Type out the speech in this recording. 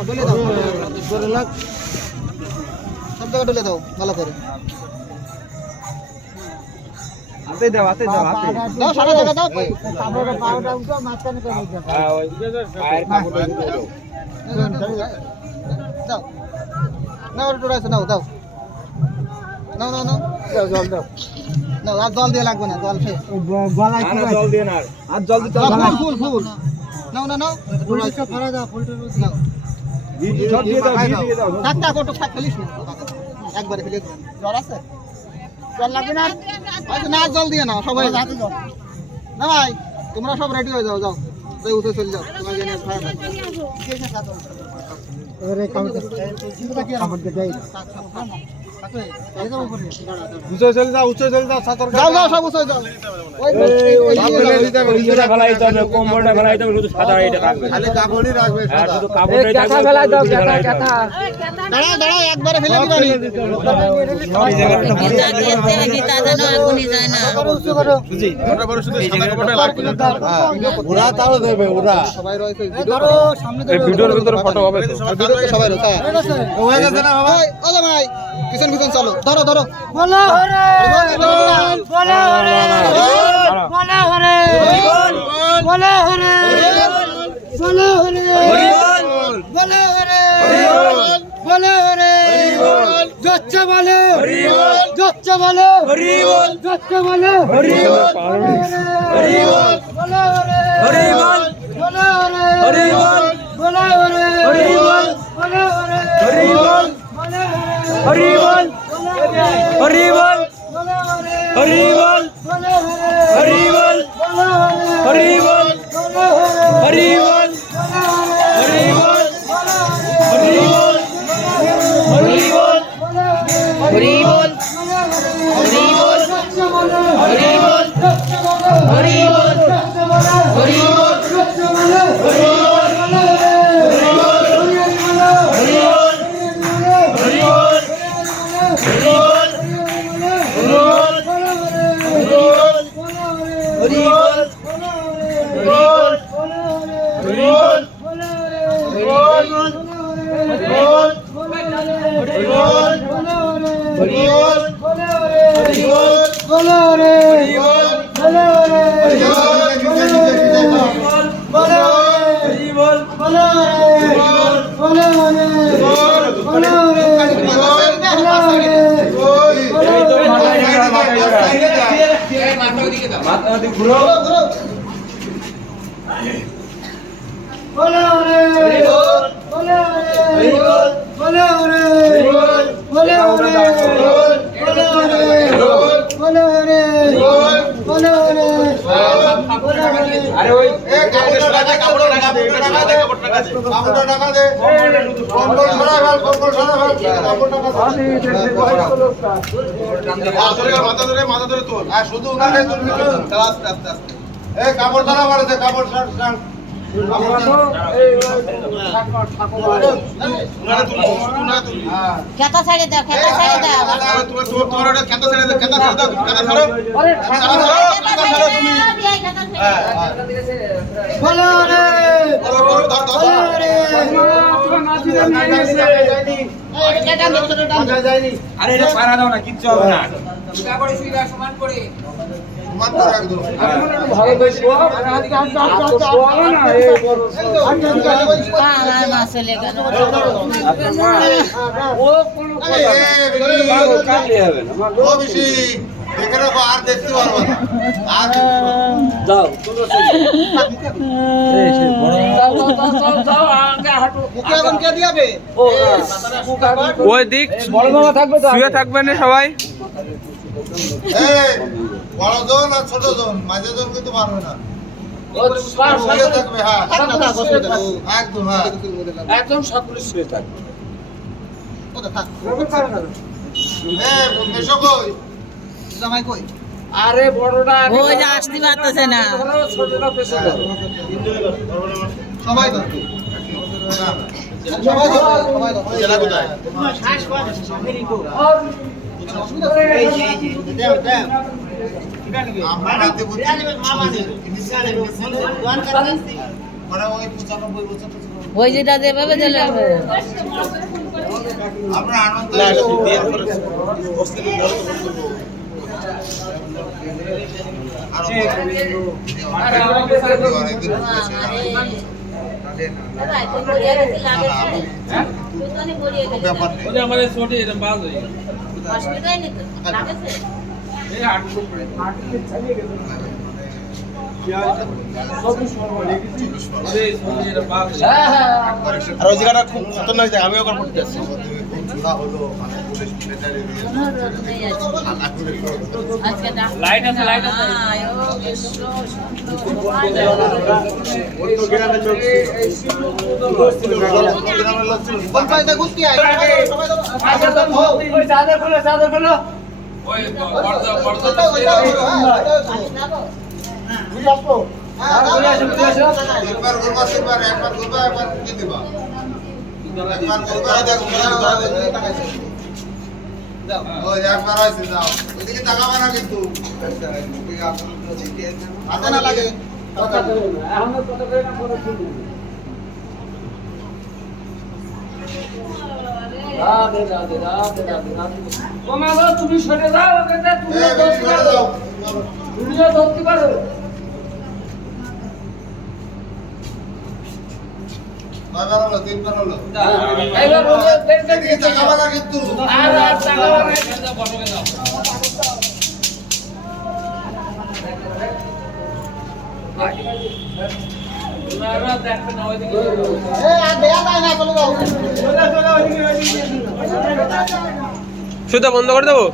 ডলে দাও ডলে লাগ সব জায়গা ডলে দাও ভালো করে হাতে দাও দাও সারা জায়গা দাও কাপড়টা পাউডার উঠো মাঝখানে করে দাও হ্যাঁ ওই পায়ের কাপড়টা দাও দাও নাও টোটা আছে নাও দাও নাও নাও নাও জল দাও নাও আর জল দিয়ে লাগবে না জল শেষ গলায় কি জল দিয়ে না আর জল দিতে হবে না ফুল ফুল নাও নাও নাও ফুলটা ফেলা দাও ফুলটা নাও সব দিয়ে দাও থাক ওটা থাক ফেলিস না একবারে ফেলে দাও জল আছে জল লাগবে না আচ্ছা না জল দিয়ে নাও সবাই হাতে জল না ভাই তোমরা সব রেডি হয়ে যাও যাও তুই উঠে চলে যাও তোমার জন্য ভাই আরে কাপড় দে যাই উঁচু চলে যাও সাতর যাও যাও সব উঠে যাও ওই ইটা ফেলাই দাও কোমরটা ফেলাই দাও শুধু সাদা এটা রাখবে খালি কাপড়ই রাখবে আর শুধু কাপড়টাই রাখবে ফেলাই দাও কাটা দাঁড়াও দাঁড়াও একবারে ফেলে দিবানি গীতা জানো আগুনি যায় না উঁচু করো বুঝি ওটা বড় শুধু সাদা কাপড়টা লাগবে ওরা তাও দেবে ওরা সবাই রয়েছে ধরো সামনে ধরো ভিডিওর ভিতরে ফটো হবে তো ভিডিওতে সবাই রয়েছে হয়ে গেছে না ভাই ওলে ভাই পিছন পিছন চলো ধরো ধরো বলো হরে বলো হরে বলো হরে বলো হরে বলো হরে বলো হরে বলো হরে জচ্চা বলো জচ্চা বলো জচ্চা বলো বলো হরে বলো হরে বলো হরে বলো হরে হরিবল হরিবল হরিবল হরিবল হরিবল হরিবল হরিবল হরিবল হরিবল হরিবল হরিবল হরিবল হরিবল আরে ওই কাপড়টা ঢাকা দে কম্বল ছড়া ফেল কম্বল ছড়া ফেল কাপড়টা মাথা ধরে তোল আর শুধু উনাকে তুলবি তো আস্তে আস্তে এই কাপড় ধরা মারে দে কাপড় ছাড় ছাড় খেতা ছেড়ে দাও খেতা ছেড়ে দাও খেতা ছেড়ে দাও খেতা ছেড়ে দাও খেতা ছাড়ো তুমি বলো রে আরে এটা পারা দাও না কিচ্ছু হবে না সমান করে একদম ভালো বেশি না এই বড় আমার মা চলে গেল ও কোনো কথা কাটলে হবে না ও বেশি দেখে রাখো আর দেখতে পারবো না আর যাও তোমরা এই সে বড় মুখে আগুন কে দিয়াবে ওই দিক শুয়ে থাকবেন সবাই। এই বড় জন আর ছোট জন মাঝে জন কিন্তু পারবে না শুয়ে থাকবে হ্যাঁ একদম হ্যাঁ একদম সকলে শুয়ে থাকবে ওটা থাক এই মেশো কই জামাই কই আরে বড়টা ওই যে আসতে পারতেছে না ছোটটা পেছনে সবাই তো সবাই তো সবাই তো জেলা কোথায় আমরা রাতে বুঝি ওই যেটা যেভাবে দিলে হবে। আমাদের ছোট এরকম বাজ হয়ে গেল। অসুবিধাই নেই তো, লাগেছে? এই হাঁটু করে। আর ওই জায়গাটা খুব খতরনাক জায়গা, আমিও করতে যাচ্ছি। আজকে লাইট আছে, লাইট আছে। ওই পর্দা তুমি সরে যাও, তুমি ধরতে পারো। এবার বলো, কিন্তু আর টাকা সুতা বন্ধ করে দেবো।